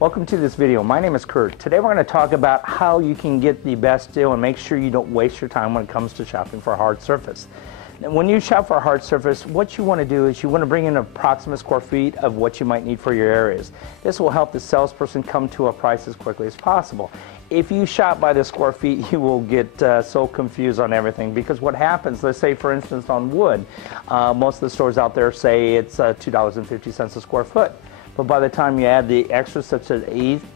Welcome to this video. My name is Kurt. Today we're going to talk about how you can get the best deal and make sure you don't waste your time when it comes to shopping for a hard surface. Now, when you shop for a hard surface, what you want to do is you want to bring in approximate square feet of what you might need for your areas. This will help the salesperson come to a price as quickly as possible. If you shop by the square feet, you will get so confused on everything, because what happens, let's say for instance on wood, most of the stores out there say it's $2.50 a square foot. But by the time you add the extras such as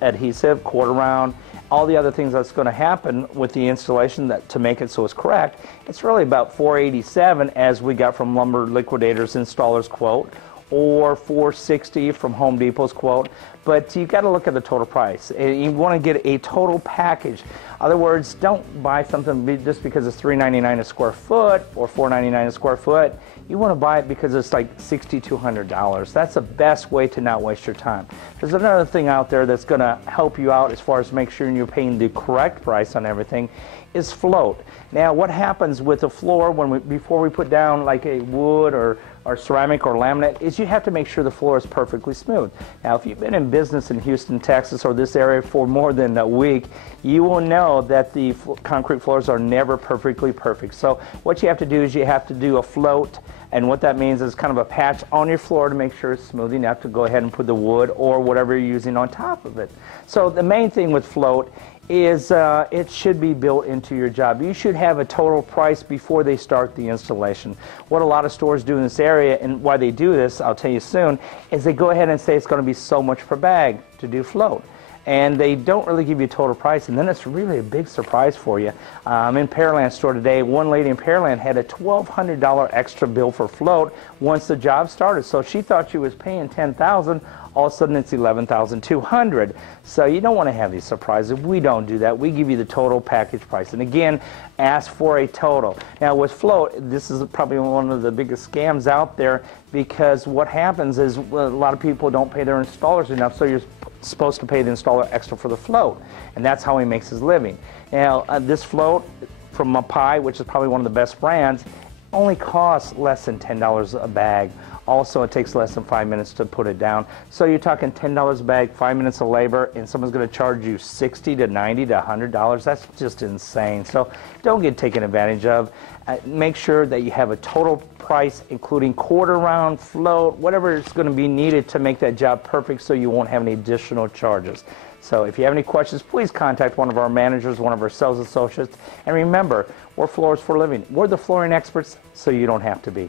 adhesive, quarter round, all the other things that's going to happen with the installation to make it so it's correct, it's really about $487 as we got from Lumber Liquidators Installers quote, or $460 from Home Depot's quote. But you got to look at the total price. You want to get a total package. In other words, don't buy something just because it's $3.99 a square foot or $4.99 a square foot. You want to buy it because it's like $6,200. That's the best way to not waste your time. There's another thing out there that's going to help you out as far as make sure you're paying the correct price on everything, is float. Now, what happens with the floor before we put down like a wood or ceramic or laminate is you have to make sure the floor is perfectly smooth. Now, if you've been in business in Houston, Texas, or this area for more than a week, you will know that the concrete floors are never perfectly perfect. So what you have to do is you have to do a float, and what that means is kind of a patch on your floor to make sure it's smooth enough to go ahead and put the wood or whatever you're using on top of it. So the main thing with float is it should be built into your job. You should have a total price before they start the installation. What a lot of stores do in this area, and why they do this, I'll tell you soon, is they go ahead and say it's going to be so much per bag to do float. And they don't really give you a total price, and then it's really a big surprise for you. In Pearland store today, one lady in Pearland had a $1,200 extra bill for float once the job started. So she thought she was paying $10,000. All of a sudden it's $11,200. So you don't want to have these surprises. We don't do that. We give you the total package price. And again, ask for a total. Now with float, this is probably one of the biggest scams out there, because what happens is a lot of people don't pay their installers enough, so you're supposed to pay the installer extra for the float, and that's how he makes his living. Now this float from Mapai, which is probably one of the best brands, only costs less than $10 a bag. Also, it takes less than 5 minutes to put it down. So you're talking $10 a bag, 5 minutes of labor, and someone's going to charge you $60 to $90 to $100. That's just insane. So don't get taken advantage of. Make sure that you have a total price, including quarter round, float, whatever is going to be needed to make that job perfect, so you won't have any additional charges. So if you have any questions, please contact one of our managers, one of our sales associates. And remember, we're floors for a living. We're the flooring experts, so you don't have to be.